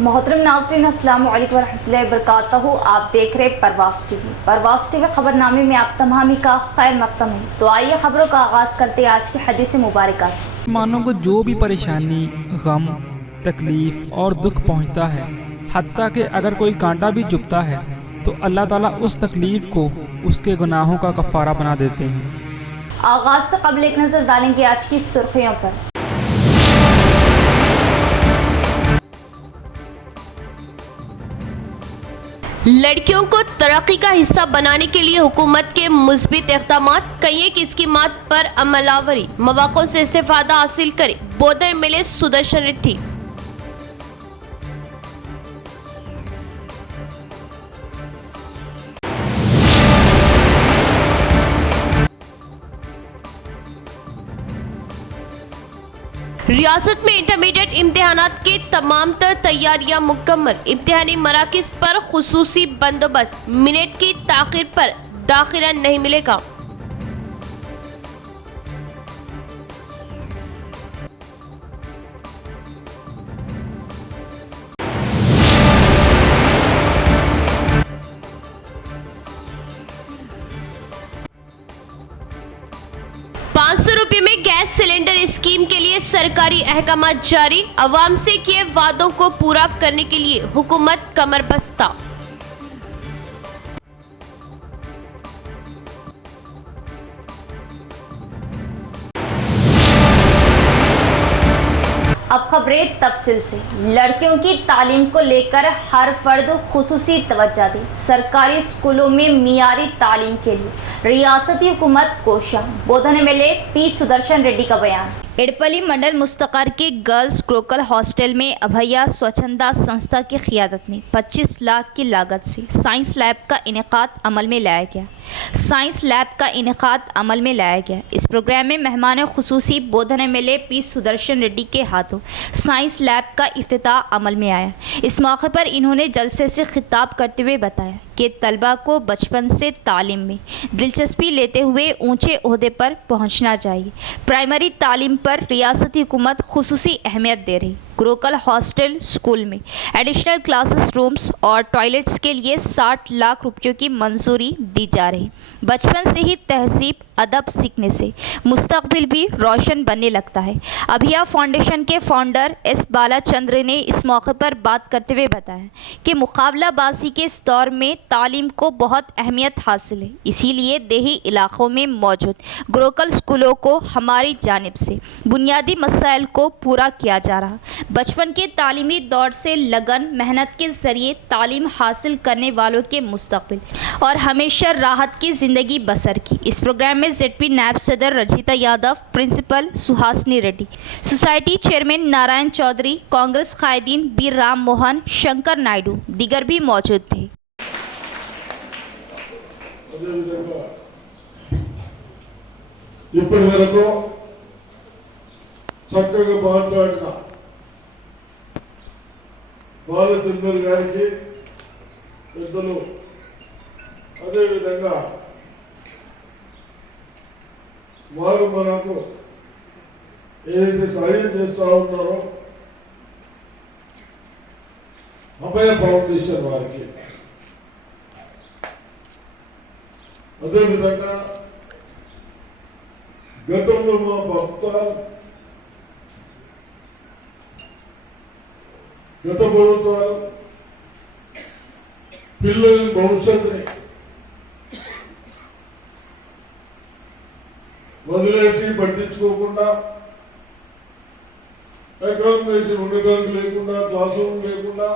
मोहतरम नाज़रीन, अस्सलाम वालेकुम वरहमतुल्लाहि वबरकातुहू। आप देख रहे परवाज़ टीवी। परवाज़ टीवी खबरनामे में आप तमामी का खैर मक़दम है। तो आइए खबरों का आगाज़ करते हैं आज की हदीस मुबारक से। मानों को जो भी परेशानी, गम, तकलीफ और दुख पहुंचता है, हत्ता कि अगर कोई कांटा भी चुभता है तो अल्लाह ताला उस तकलीफ को उसके गुनाहों का कफ़ारा बना देते हैं। आगाज़ से कबल एक नज़र डालेंगे आज की सुर्खियों पर। लड़कियों को तरक्की का हिस्सा बनाने के लिए हुकूमत के मुस्बित इक़दामात, कई एक स्कीमात पर अमलावरी, मौक़ों से इस्तेफ़ादा हासिल करे, बोधन मिले सुदर्शन रेड्डी। रियासत में इंटरमीडिएट इम्तिहानात के तमाम तर तैयारियां मुकम्मल, इम्तिहानी मराकिज़ पर खुसूसी बंदोबस्त, मिनट की ताख़ीर पर दाखिला नहीं मिलेगा। ₹500 में गैस सिलेंडर स्कीम के लिए सरकारी अहकामात जारी, अवाम से किए वादों को पूरा करने के लिए हुकूमत कमर बस्ता। अब खबरें तफसील से। लड़कियों की तालीम को लेकर हर फर्द खुसूसी तवज्जो दे, सरकारी स्कूलों में मियारी तालीम के लिए रियासती हुकूमत कोशिश। बोधन एमएलए पी सुदर्शन रेड्डी का बयान। एडपल्ली मंडल मुस्तकर के गर्ल्स गुरुकुल हॉस्टल में अभया स्वच्छंदा संस्था की क़ियादत में 25 लाख की लागत से साइंस लैब का इनेकाद अमल में लाया गया। इस प्रोग्राम में मेहमान खुसूसी बोधन एमएलए पी सुदर्शन रेड्डी के हाथों साइंस लैब का इफ्तिताह अमल में आया। इस मौके पर इन्होंने जलसे से खिताब करते हुए बताया कि तलबा को बचपन से तालीम में दिलचस्पी लेते हुए ऊंचे ओहदे पर पहुंचना चाहिए। प्राइमरी तालीम पर रियासती हुकूमत खुसूसी अहमियत दे रही। गुरुकुल हॉस्टल स्कूल में एडिशनल क्लासेस रूम्स और टॉयलेट्स के लिए 60 लाख रुपयों की मंजूरी दी जा रही। बचपन से ही तहजीब अदब सीखने से मुस्तकबिल भी रोशन बनने लगता है। अभिया फाउंडेशन के फाउंडर एस बालाचंद्र ने इस मौके पर बात करते हुए बताया कि मुकाबलाबाजी के इस दौर में तालीम को बहुत अहमियत हासिल है, इसीलिए देही इलाकों में मौजूद गुरुकुल स्कूलों को हमारी जानिब से बुनियादी मसाइल को पूरा किया जा रहा। बचपन के तालीमी दौर से लगन मेहनत के ज़रिए तालीम हासिल करने वालों के मुस्तकबिल और हमेशा राहत की ज़िंदगी बसर की। इस प्रोग्राम में जेडपी नायब सदर Rajita Yadav, principal Suhasini Reddy, society chairman Narayan Chaudhary, Congress कायदीन बी राम मोहन, शंकर नायडू दीगर भी मौजूद थे। బాలచందర్ గారికి పెద్దలు, అదేవిధంగా వారు మనకు ఏదైతే సహాయం చేస్తూ ఉన్నారో అభయ ఫౌండేషన్ వారికి, అదేవిధంగా గతంలో మా భక్త గత ప్రభుత్వాలు పిల్లల భవిష్యత్తుని వదిలేసి పట్టించుకోకుండా, అకామిడేషన్ ఉండడానికి లేకుండా, క్లాస్ రూమ్ లేకుండా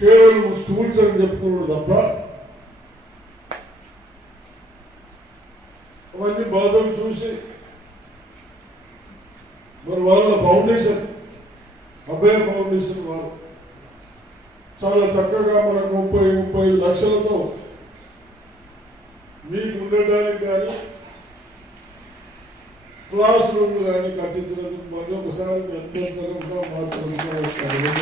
కేవలం స్కూల్స్ అని చెప్పుకున్నాడు తప్ప అవన్నీ బాధలు చూసి మరి వాళ్ళ ఫౌండేషన్ అభయ ఫౌండేషన్ వారు చాలా చక్కగా మనకు 30-35 లక్షలతో మీకు ఉండడానికి కానీ క్లాస్ రూమ్ కానీ కట్టించినందుకు మరొకసారి మీ అందరి తరఫున మాట్లాడుతున్నాను।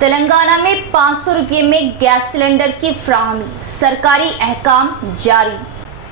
तेलंगाना में 500 रुपये में गैस सिलेंडर की फ्राहमी, सरकारी अहकाम जारी।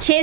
6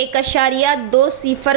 1.20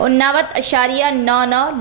89.99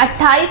28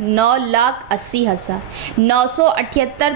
9,80,978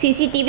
CCTV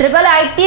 IIT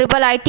IIT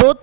2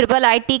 IIT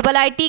IIT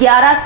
11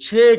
6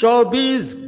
24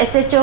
SHO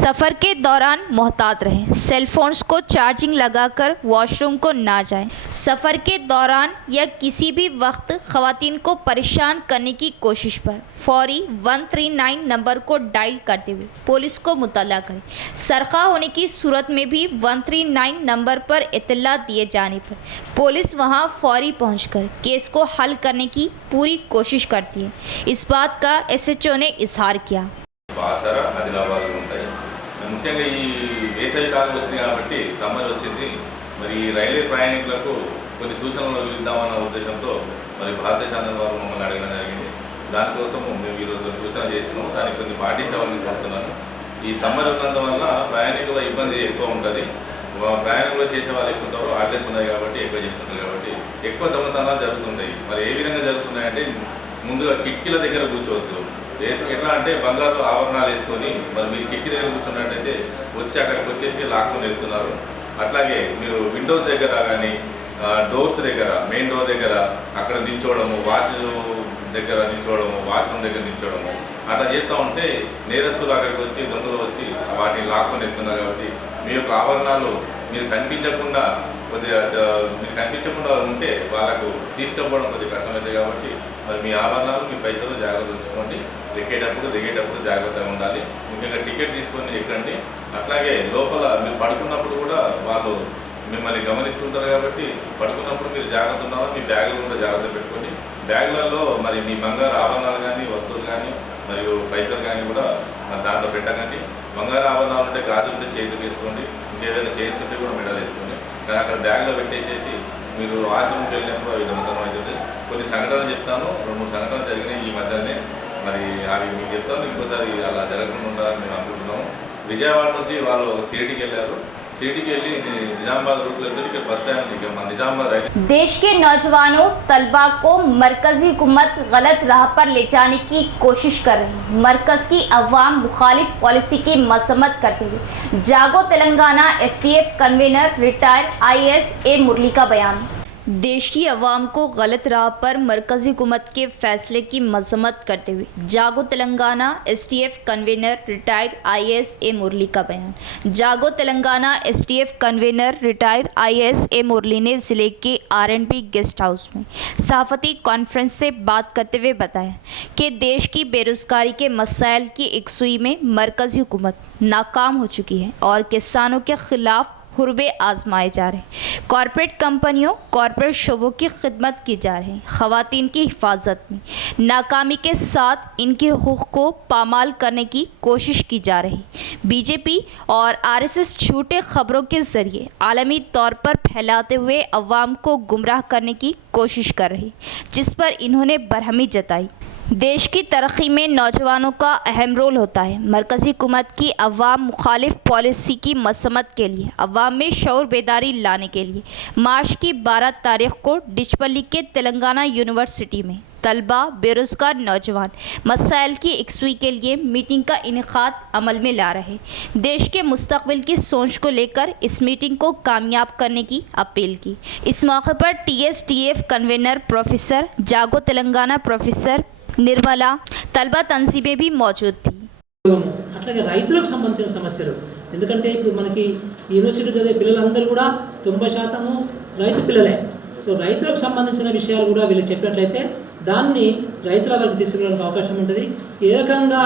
सफ़र के दौरान मोहतात रहें, सेल फोन्स को चार्जिंग लगाकर वॉशरूम को ना जाएं। सफ़र के दौरान या किसी भी वक्त ख़वातीन को परेशान करने की कोशिश पर फौरी 139 नंबर को डायल करते हुए पुलिस को मुतल्ला करें। सरका होने की सूरत में भी 139 नंबर पर इत्तला दिए जाने पर पुलिस वहां फौरी पहुंचकर केस को हल करने की पूरी कोशिश करती है। इस बात का SHO ने इजहार किया। బాసర ఆదిలాబాద్లో ఉంటాయి. ముఖ్యంగా ఈ వేసవి కాలం వచ్చింది కాబట్టి సమ్మర్ వచ్చింది. మరి రైల్వే ప్రయాణికులకు కొన్ని సూచనలు ఇద్దామన్న ఉద్దేశంతో మరి భారతీయ ఛానల్ వారు మమ్మల్ని అడగడం జరిగింది. దానికోసం మేము ఈరోజు సూచన చేస్తున్నాము. దానికి కొన్ని పాటించాలని చెప్తున్నాను. ఈ సమ్మర్ ఉన్నందువల్ల ప్రయాణికుల ఇబ్బంది ఎక్కువ ఉంటుంది. ప్రయాణంలో చేసే వాళ్ళు ఎక్కువ ఉంటారు, ఆర్డర్స్ ఉన్నాయి కాబట్టి ఎక్కువ చేస్తుంటారు కాబట్టి ఎక్కువ దొంగతనాలు జరుగుతుంటాయి. మరి ఏ విధంగా జరుగుతున్నాయంటే ముందుగా కిటికీల దగ్గర కూర్చోవద్దు. ఎట్లా అంటే బంగారు ఆభరణాలు వేసుకొని మరి మీరు కిటికీ దగ్గర కూర్చున్నట్టయితే వచ్చి అక్కడికి వచ్చేసి లాక్కొని వెళ్తున్నారు. అట్లాగే మీరు విండోస్ దగ్గర కానీ డోర్స్ దగ్గర మెయిన్ డోర్ దగ్గర అక్కడ నిల్చోవడము, వాష్ దగ్గర నిల్చోవడము, వాష్రూమ్ దగ్గర నిల్చోవడము అట్లా చేస్తూ ఉంటే నేరస్తులు అక్కడికి వచ్చి దొంగలు వచ్చి వాటిని లాక్కొని వెళ్తున్నారు. కాబట్టి మీ యొక్క ఆభరణాలు మీరు కనిపించకుండా ఉంటే వాళ్ళకు తీసుకుపోవడం కొద్దిగా కష్టమవుతుంది. కాబట్టి మరి మీ ఆభరణాలు మీ పైసలు జాగ్రత్త ఉంచుకోండి. దిగేటప్పుడు జాగ్రత్తగా ఉండాలి. ముఖ్యంగా టికెట్ తీసుకొని ఎక్కండి. అట్లాగే లోపల మీరు పడుకున్నప్పుడు కూడా వాళ్ళు మిమ్మల్ని గమనిస్తుంటారు కాబట్టి పడుకున్నప్పుడు మీరు జాగ్రత్త ఉండాలి. మీ బ్యాగులు కూడా జాగ్రత్త పెట్టుకోండి. బ్యాగులలో మరి మీ బంగారు ఆభరణాలు కానీ వస్తువులు కానీ మరియు పైసలు కానీ కూడా దాంట్లో పెట్టకండి. బంగారు ఆభరణాలు ఉంటే గాజులు ఉంటే చేతికి వేసుకోండి. ఇంకేదైనా చైన్స్ ఉంటే కూడా మెడల్ వేసుకోండి. కానీ అక్కడ బ్యాగ్లో పెట్టేసేసి మీరు ఆశ్రమంకి వెళ్ళినప్పుడు అవి దొంగతనం అవుతుంది. కొన్ని సంఘటనలు చెప్తాను, 2-3 సంఘటనలు జరిగినాయి ఈ మధ్యనే. మరి అవి మీకు చెప్తాను. ఇంకోసారి అలా జరగకుండా ఉండాలని మేము అనుకుంటున్నాము. విజయవాడ నుంచి వాళ్ళు సిటీకి వెళ్ళారు. सिटी వెళ్ళి నిజామాబాద్ రూట్లో ఇక్కడ ఫస్ట్ టైం నిజామాబాద్ देश के नौजवानों तलबा को मरकजी हुकूमत गलत राह पर ले जाने की कोशिश कर रही है। मरकज की अवाम मुखालिफ पॉलिसी की मसम्मत करते हुए जागो Telangana STF convener retired IAS A मुरली का बयान। देश की अवाम को गलत राह पर मरकजी हुकूमत के फैसले की मजम्मत करते हुए जागो Telangana STF convener retired IAS A मुरली का बयान। जागो Telangana STF convener retired IAS A मुरली ने ज़िले के R&B गेस्ट हाउस में सहाफ़ती कॉन्फ्रेंस से बात करते हुए बताया कि देश की बेरोज़गारी के मसाइल की एकसुई में मरकजी हुकूमत नाकाम हो चुकी है और किसानों के ख़िलाफ़ हुर्बे आजमाए जा रहे हैं। कॉरपोरेट कंपनियों कॉरपोरेट शोबों की खिदमत की जा रही है। ख़वातीन की हिफाजत में नाकामी के साथ इनके हुकूक़ को पामाल करने की कोशिश की जा रही। बीजेपी और RSS झूठे खबरों के ज़रिए आलमी तौर पर फैलाते हुए अवाम को गुमराह करने की कोशिश कर रही, जिस पर इन्होंने बरहमी जताई। देश की तरक्की में नौजवानों का अहम रोल होता है। मरकज़ी हुकूमत की अवाम मुखालिफ पॉलिसी की मसम्मत के लिए अवाम में शऊर बेदारी लाने के लिए मार्च की 12 तारीख को डिचपल्ली के तेलंगाना यूनिवर्सिटी में तलबा बेरोज़गार नौजवान मसाइल की एकसुई के लिए मीटिंग का इनेकाद अमल में ला रहे। देश के मुस्तकबिल की सोच को लेकर इस मीटिंग को कामयाब करने की अपील की। इस मौके पर TSTF कन्वीनर प्रोफेसर जागो तेलंगाना प्रोफेसर నిర్మల తల్బా తన్సీబే भी मौजूद थी। అట్లాగే రైతులకు సంబంధించిన సమస్యలు, ఎందుకంటే ఇప్పుడు మనకి యూనివర్సిటీ చదివే పిల్లలందరూ కూడా 90% రైతు పిల్లలే. సో రైతులకు సంబంధించిన విషయాలు కూడా వీళ్ళు చెప్పినట్లయితే దాన్ని రైతుల వరకు తీసుకురావడానికి అవకాశం ఉంటుంది. ఏ రకంగా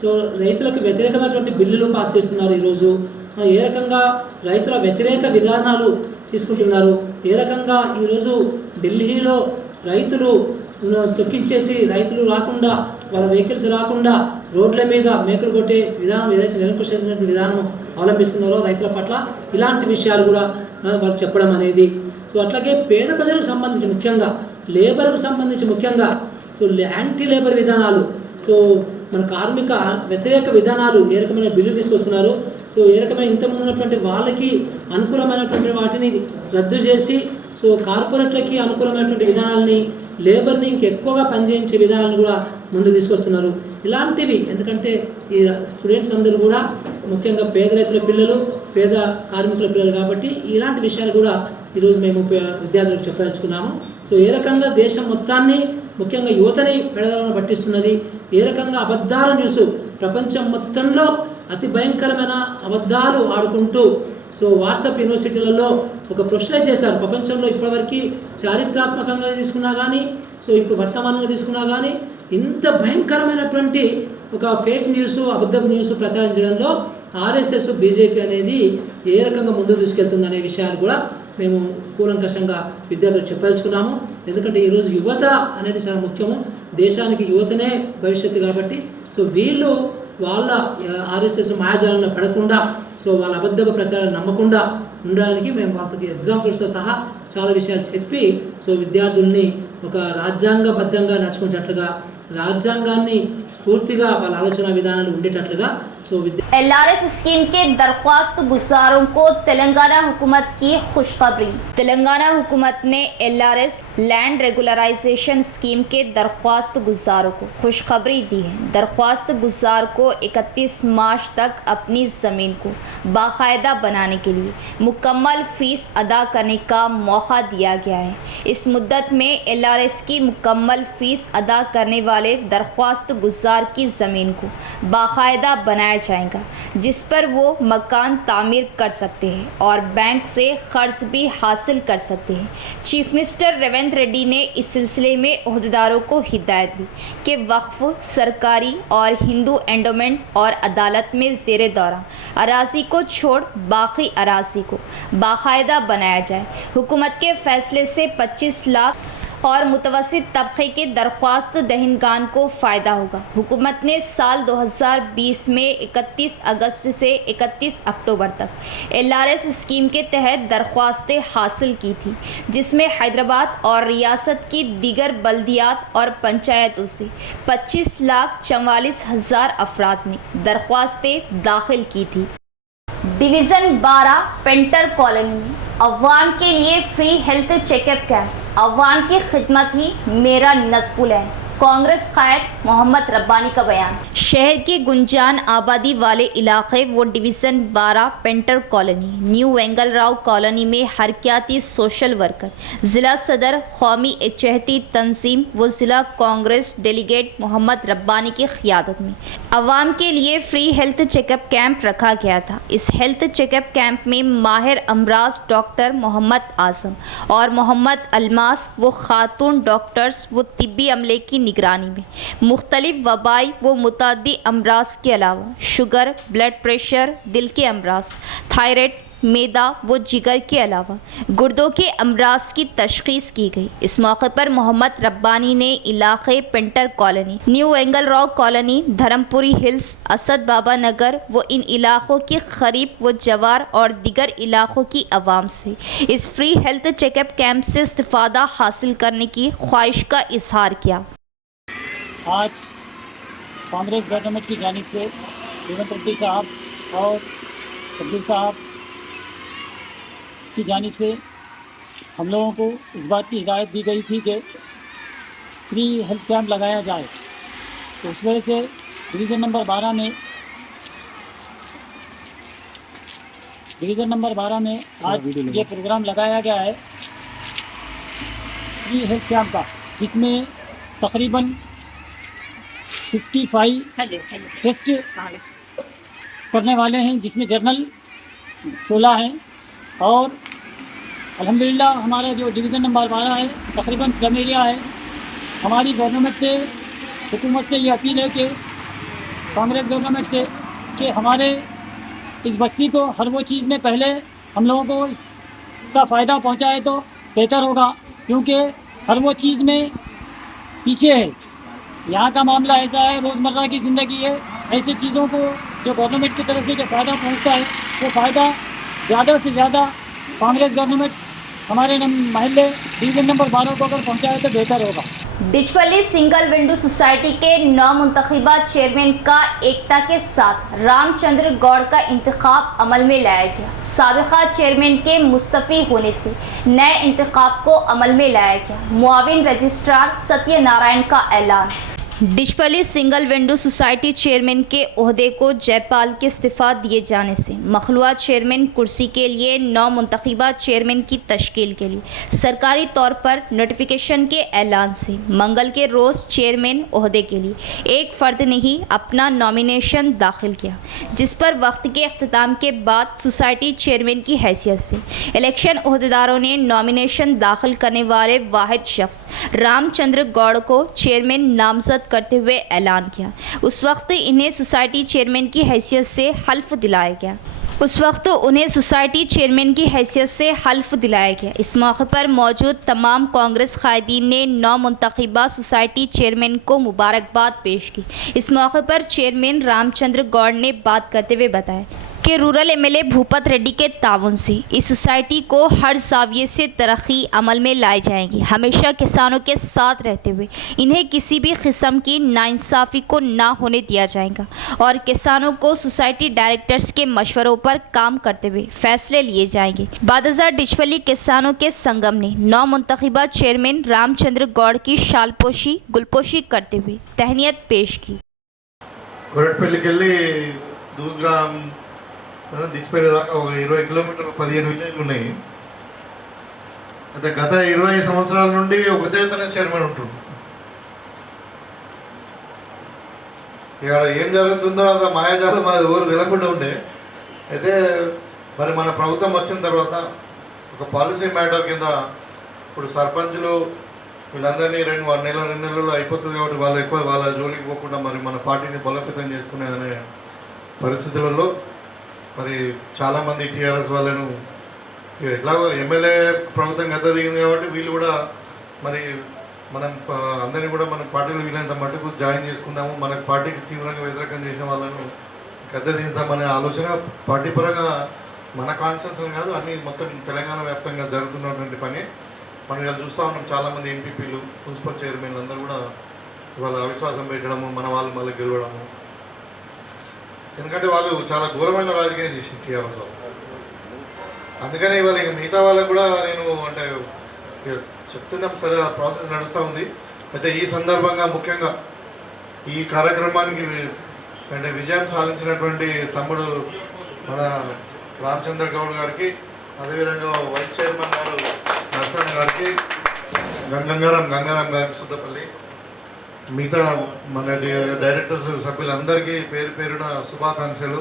సో రైతులకు వ్యతిరేకమైనటువంటి బిల్లులు పాస్ చేస్తున్నారు ఈరోజు, ఏ రకంగా రైతుల వ్యతిరేక విధానాలు తీసుకుంటున్నారు, ఏ రకంగా ఈరోజు ఢిల్లీలో రైతులు తొక్కించేసి రైతులు రాకుండా వాళ్ళ వెహికల్స్ రాకుండా రోడ్ల మీద మేకులు కొట్టే విధానం ఏదైతే నిరంకుశమైన విధానం అవలంబిస్తున్నారో రైతుల పట్ల, ఇలాంటి విషయాలు కూడా వాళ్ళు చెప్పడం అనేది. సో అట్లాగే పేద ప్రజలకు సంబంధించి ముఖ్యంగా లేబర్కు సంబంధించి ముఖ్యంగా సో యాంటీ లేబర్ విధానాలు, సో మన కార్మిక వ్యతిరేక విధానాలు ఏ రకమైన బిల్లు తీసుకొస్తున్నారు, సో ఏ రకమైన ఇంతకుముందు ఉన్నటువంటి వాళ్ళకి అనుకూలమైనటువంటి వాటిని రద్దు చేసి సో కార్పొరేట్లకి అనుకూలమైనటువంటి విధానాలని లేబర్ని ఇంకెక్కువగా పనిచేయించే విధానాలను కూడా ముందు తీసుకొస్తున్నారు. ఇలాంటివి ఎందుకంటే ఈ స్టూడెంట్స్ అందరూ కూడా ముఖ్యంగా పేద రైతుల పిల్లలు, పేద కార్మికుల పిల్లలు కాబట్టి ఇలాంటి విషయాలు కూడా ఈరోజు మేము విద్యార్థులకు చెప్పదలుచుకున్నాము. సో ఏ రకంగా దేశం మొత్తాన్ని ముఖ్యంగా యువతని పెడదలను పట్టిస్తున్నది, ఏ రకంగా అబద్ధాల న్యూస్ ప్రపంచం మొత్తంలో అతి భయంకరమైన అబద్ధాలు ఆడుకుంటూ సో వాట్సాప్ యూనివర్సిటీలలో ఒక ప్రొఫెషనలైజ్ చేశారు. ప్రపంచంలో ఇప్పటివరకు చారిత్రాత్మకంగా తీసుకున్నా కానీ సో ఇప్పుడు వర్తమానంలో తీసుకున్నా కానీ ఇంత భయంకరమైనటువంటి ఒక ఫేక్ న్యూస్ అబద్ధపు న్యూస్ ప్రచారం చేయడంలో ఆర్ఎస్ఎస్ బీజేపీ అనేది ఏ రకంగా ముందుకు తీసుకెళ్తుంది అనే విషయాలు కూడా మేము కూలంకషంగా విద్యార్థులకు చెప్పదలుచుకున్నాము. ఎందుకంటే ఈరోజు యువత అనేది చాలా ముఖ్యము, దేశానికి యువతనే భవిష్యత్తు కాబట్టి సో వీళ్ళు వాళ్ళ ఆర్ఎస్ఎస్ మాయాజాలంలో పడకుండా సో వాళ్ళ అబద్ధపు ప్రచారాన్ని నమ్మకుండా ఉండడానికి మేము వాళ్ళకి ఎగ్జాంపుల్స్తో సహా చాలా విషయాలు చెప్పి సో విద్యార్థుల్ని ఒక రాజ్యాంగబద్ధంగా నడుచుకునేటట్లుగా రాజ్యాంగాన్ని పూర్తిగా వాళ్ళ ఆలోచన విధానాలు ఉండేటట్లుగా సో LRS स्कीम के दरख्वास्त गुजारों को तेलंगाना हुकूमत की खुशखबरी। तेलंगाना हुकूमत ने LRS लैंड रेगुलराइजेशन स्कीम के दरख्वास्त गुजारों को खुशखबरी दी है। दरख्वास्त गुजार को 31 मार्च तक अपनी ज़मीन को बाकायदा बनाने के लिए मुकम्मल फ़ीस अदा करने का मौका दिया गया है। इस मुद्दत में LRS की मुकम्मल फ़ीस अदा करने वाले दरख्वास्त गुजार की ज़मीन को बाकायदा बनाया जाएगा, जिस पर वो मकान तामीर कर सकते हैं और बैंक से कर्ज भी हासिल कर सकते हैं। चीफ मिनिस्टर रेवंत रेड्डी ने इस सिलसिले में ओहदेदारों को हिदायत दी कि वक्फ, सरकारी और हिंदू एंडोमेंट और अदालत में ज़ेरे दौरा अराजी को छोड़ बाकी अराजी को बाकायदा बनाया जाए। हुकूमत के फैसले से 25 लाख और मुतवस्सित तबके के दरख्वास्त दहिंदगान को फ़ायदा होगा। हुकूमत ने साल 2020 में 31 अगस्त से 31 अक्टूबर तक LRS स्कीम के तहत दरख्वास्तें हासिल की थी, जिसमें हैदराबाद और रियासत की दीगर बल्दियात और पंचायतों से 25,44,000 अफराद ने दरख्वास्तें दाखिल की थी। डिवीज़न 12 पेंटर कॉलोनी में अवाम के लिए फ्री हेल्थ चेकअप कैंप। अवाम की खिदमत ही मेरा नस्बुल है। कांग्रेस कायद मोहम्मद रब्बानी का बयान। शहर के गुंजान आबादी वाले इलाके वो division 12 painter colony, new Vengal Rao colony में हरकियाती सोशल वर्कर, ज़िला सदर कौमी इच्चहती तंजीम व ज़िला कांग्रेस डेलीगेट मोहम्मद रब्बानी की क़ियादत में अवाम के लिए फ्री हेल्थ चेकअप कैंप रखा गया था। इस हेल्थ चेकअप कैंप में माहिर अमराज डॉक्टर मोहम्मद आज़म और मोहम्मद अलमास व ख़ातून डॉक्टर्स व तिब्बी अमले की निगरानी में मुख्तलिफ वबाई व मुतादी अमराज के अलावा शुगर, ब्लड प्रेशर, दिल के अमराज, थायराइड, मैदा व जिगर के अलावा गुर्दों के अमराज की तशख़ीस की गई। इस मौके पर मोहम्मद रब्बानी ने इलाक़े painter colony, new Engal Rao colony, Dharmapuri hills, Asad Baba Nagar व इन इलाक़ों के ख़रीब व जवार और दीगर इलाक़ों की आवाम से इस फ्री हेल्थ चेकअप कैंप से इस्तिफ़ादा हासिल करने की ख्वाहिश का इजहार किया। आज कांग्रेस गवर्नमेंट की जानिब से रेवंत रेड्डी साहब और शब्बीर साहब की जानिब से हम लोगों को इस बात की हिदायत दी गई थी कि फ्री हेल्थ कैंप लगाया जाए। तो उस वजह से डिवीज़न नंबर 12 में आज ये प्रोग्राम लगाया गया है फ्री हेल्थ कैंप का, जिसमें तकरीबन 55 टेस्ट करने वाले हैं, जिसमें जर्नल 16 हैं। और अल्हम्दुलिल्लाह हमारा जो डिवीज़न नंबर 12 है तकरीबन स्लम एरिया है। हमारी गवर्नमेंट से, हुकूमत से ये अपील है कि कांग्रेस गवर्नमेंट से कि हमारे इस बस्ती को हर वो चीज़ में पहले हम लोगों को इसका फ़ायदा पहुँचाए तो बेहतर होगा, क्योंकि हर वो चीज़ में पीछे है। यहाँ का मामला ऐसा है, रोज़मर्रा की ज़िंदगी है, ऐसी चीज़ों को जो गवर्नमेंट की तरफ से जो फ़ायदा पहुँचता है वो फ़ायदा ज़्यादा से ज़्यादा कांग्रेस गवर्नमेंट हमारे महल्ले डिवीज़न नंबर 12 को अगर पहुँचाए तो बेहतर होगा। डिचपल्ली सिंगल विंडो सोसाइटी के नवमुंतखबा चेयरमैन का एकता के साथ रामचंद्र गौड़ का इंतखाब अमल में लाया गया। साबिका चेयरमैन के मुस्तफ़ी होने से नए इंतखाब को अमल में लाया गया। मुआविन रजिस्ट्रार सत्यनारायण का ऐलान। डिशपली सिंगल विंडो सोसाइटी चेयरमैन के ओहदे को जयपाल के इस्तीफ़ा दिए जाने से मखलूआ चेयरमैन कुर्सी के लिए 9 मुंतखबा चेयरमैन की तश्कील के लिए सरकारी तौर पर नोटिफिकेशन के ऐलान से मंगल के रोज़ चेयरमैन ओहदे के लिए एक फ़र्द ने ही अपना नॉमिनेशन दाखिल किया, जिस पर वक्त के अख्ताम के बाद सोसाइटी चेयरमैन की हैसियत से इलेक्शन ओहदेदारों ने नॉमिनेशन दाखिल करने वाले वाहिद शख्स रामचंद्र गौड़ को चेयरमैन नामजद करते हुए ऐलान किया। उस वक्त इन्हें सोसाइटी चेयरमैन की हैसियत से हल्फ दिलाया गया। इस मौके पर मौजूद तमाम कांग्रेस कायदीन ने 9 मुंतखबा सोसाइटी चेयरमैन को मुबारकबाद पेश की। इस मौके पर चेयरमैन रामचंद्र गौड़ ने बात करते हुए बताया कि रूरल एमएलए भूपत रेड्डी के ताउन से इस सोसाइटी को हर जाविये से तरक्की अमल में लाई जाएंगी। हमेशा किसानों के साथ रहते हुए इन्हें किसी भी किस्म की नाइंसाफ़ी को ना होने दिया जाएगा और किसानों को सोसाइटी डायरेक्टर्स के मशवरों पर काम करते हुए फैसले लिए जाएंगे। बादशाह डिशपली किसानों के संगम ने 9 मुंतखबा चेयरमैन रामचंद्र गौड़ की शालपोशी गुलपोशी करते हुए तहनीत पेश की। దిచ్చిపల్లి దాకా ఒక 20 కిలోమీటర్లు 15 విలేజ్లు ఉన్నాయి. అయితే గత 20 సంవత్సరాల నుండి ఒకతేతనే చైర్మన్ ఉంటుండు. ఇక్కడ ఏం జరుగుతుందో అంత మాయాజాలం అది ఊరు తెలకుండా ఉండే. అయితే మరి మన ప్రభుత్వం వచ్చిన తర్వాత ఒక పాలసీ మ్యాటర్ కింద ఇప్పుడు సర్పంచులు వీళ్ళందరినీ 2 నెలల్లో అయిపోతుంది కాబట్టి వాళ్ళు ఎక్కువ వాళ్ళ జోలికి పోకుండా మరి మన పార్టీని బలోపేతం చేసుకునే అనే పరిస్థితులలో మరి చాలామంది టీఆర్ఎస్ వాళ్ళను ఎట్లాగో ఎమ్మెల్యే ప్రభుత్వం గద్ద దిగింది కాబట్టి వీళ్ళు కూడా మరి మనం అందరినీ కూడా మన పార్టీలో వీలైనంత మటుకు జాయిన్ చేసుకుందాము, మన పార్టీకి తీవ్రంగా వ్యతిరేకం చేసిన వాళ్ళను గద్ద దించుదామనే ఆలోచన పార్టీ పరంగా మన కాన్షియస్ కాదు, అన్ని మొత్తం తెలంగాణ వ్యాప్తంగా జరుగుతున్నటువంటి పని. మనం ఇలా చూస్తూ ఉన్నాం, చాలామంది ఎంపీపీలు మున్సిపల్ చైర్మన్లు అందరూ కూడా వాళ్ళ అవిశ్వాసం పెట్టడము, మన వాళ్ళు మళ్ళీ గెలవడము. ఎందుకంటే వాళ్ళు చాలా ఘోరమైన రాజకీయం చేసింది టీఆర్ఎస్లో. అందుకని ఇవాళ ఇక మిగతా వాళ్ళకు కూడా నేను అంటే చెప్తున్నాం, సరే ఆ ప్రాసెస్ నడుస్తూ ఉంది. అయితే ఈ సందర్భంగా ముఖ్యంగా ఈ కార్యక్రమానికి అంటే విజయం సాధించినటువంటి తమ్ముడు మన రామచంద్ర గౌడ్ గారికి, అదేవిధంగా వైస్ చైర్మన్ గారు నరసన్న గారికి, గంగారాం గారికి, సుద్దపల్లి, మిగతా మన డైరెక్టర్స్ సభ్యులందరికీ పేరు పేరున శుభాకాంక్షలు.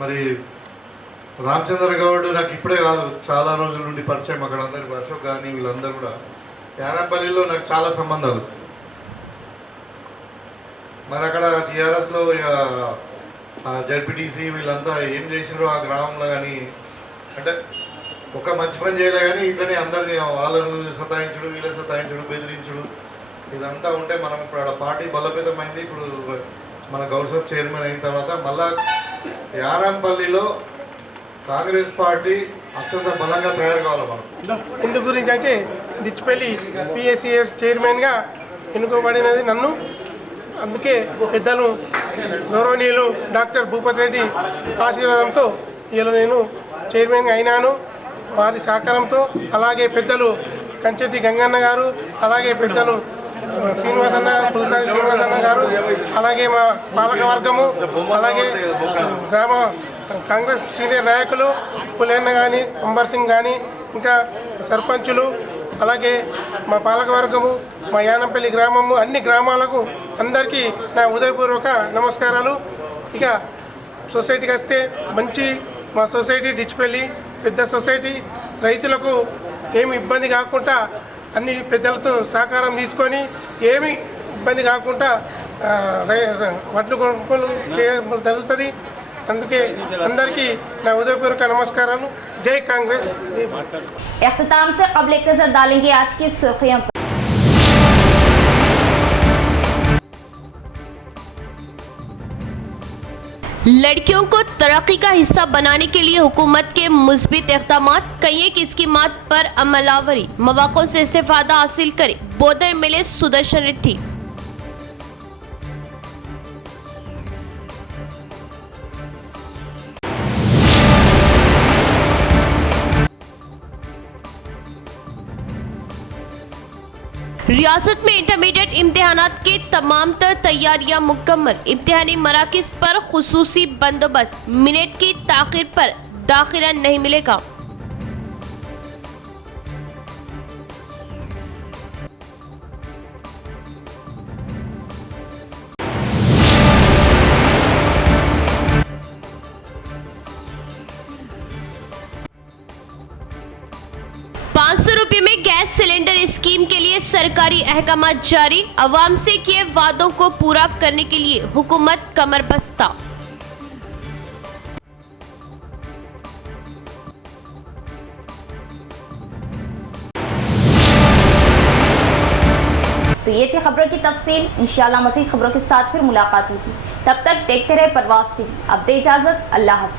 మరి రామచంద్ర గౌడ్ నాకు ఇప్పుడే కాదు, చాలా రోజుల నుండి పరిచయం. అక్కడ అందరికి అశోక్ కానీ వీళ్ళందరూ కూడా యానంపల్లిలో నాకు చాలా సంబంధాలు. మరి అక్కడ టీఆర్ఎస్లో జడ్పీటీసీ వీళ్ళంతా ఏం చేసినారో ఆ గ్రామంలో కానీ అంటే ఒక మంచి పని చేయలే కానీ ఇట్లనే అందరినీ వాళ్ళను సతాయించడు, వీళ్ళని సతాయించడు, బెదిరించడు ఇదంతా ఉంటే మనం ఇప్పుడు ఆడ పార్టీ బలోపేతమైంది. ఇప్పుడు మన గౌరవ్ చైర్మన్ అయిన తర్వాత మళ్ళా యానంపల్లిలో కాంగ్రెస్ పార్టీ అత్యంత బలంగా తయారు కావాలి మనం. ఇందు గురించి అంటే డిచ్పల్లి పిఎస్సిఎస్ చైర్మన్గా ఎన్నుకోబడినది నన్ను. అందుకే పెద్దలు గౌరవనీయులు డాక్టర్ భూపత్ రెడ్డి ఆశీర్వాదంతో ఇలా నేను చైర్మన్గా అయినాను. వారి సహకారంతో అలాగే పెద్దలు కంచెట్టి గంగన్న గారు, అలాగే పెద్దలు శ్రీనివాసన్న, పులసాని శ్రీనివాసన్న గారు, అలాగే మా పాలక వర్గము, అలాగే గ్రామ కాంగ్రెస్ సీనియర్ నాయకులు పులేన్న కానీ, అంబర్ సింగ్ కానీ, ఇంకా సర్పంచులు, అలాగే మా పాలక వర్గము, మా యానంపల్లి గ్రామము, అన్ని గ్రామాలకు అందరికీ నా ఉదయపూర్వక నమస్కారాలు. ఇక సొసైటీకి వస్తే మంచి మా సొసైటీ డిచ్పల్లి పెద్ద సొసైటీ, రైతులకు ఏమి ఇబ్బంది కాకుండా అన్ని పెద్దలతో సహకారం తీసుకొని ఏమి ఇబ్బంది కాకుండా వడ్లు కొనుగోలు చేయడం జరుగుతుంది. అందుకే అందరికీ నా ఉదయపూర్వక నమస్కారాలు. జై కాంగ్రెస్. इख्तिताम से क़ब्ल एक नज़र डालेंगे आज की सुर्खियों पर। लड़कियों को तरक्की का हिस्सा बनाने के लिए हुकूमत के मुस्बित इक़दामात, कई एक स्कीमात पर अमलावरी, मौक़ों से इस्तेफादा हासिल करे बोधर मिले सुदर्शन रेड्डी। रियासत में इंटरमीडिएट इम्तिहानात के तमाम तर तैयारियां मुकम्मल। इम्तिहानी मराकिज पर खुसूसी बंदोबस्त। मिनट की ताखिर पर दाखिला नहीं मिलेगा। ₹500 में गैस सिलेंडर स्कीम के लिए सरकारी अहकामात जारी। अवाम से किए वादों को पूरा करने के लिए हुकूमत कमर बस्ता। तो ये थी खबरों की तफसील। इंशाअल्लाह मज़ीद खबरों के साथ फिर मुलाकात होगी। तब तक देखते रहे परवाज़ टीवी। अब दे इजाज़त, अल्लाह हाफ़िज़।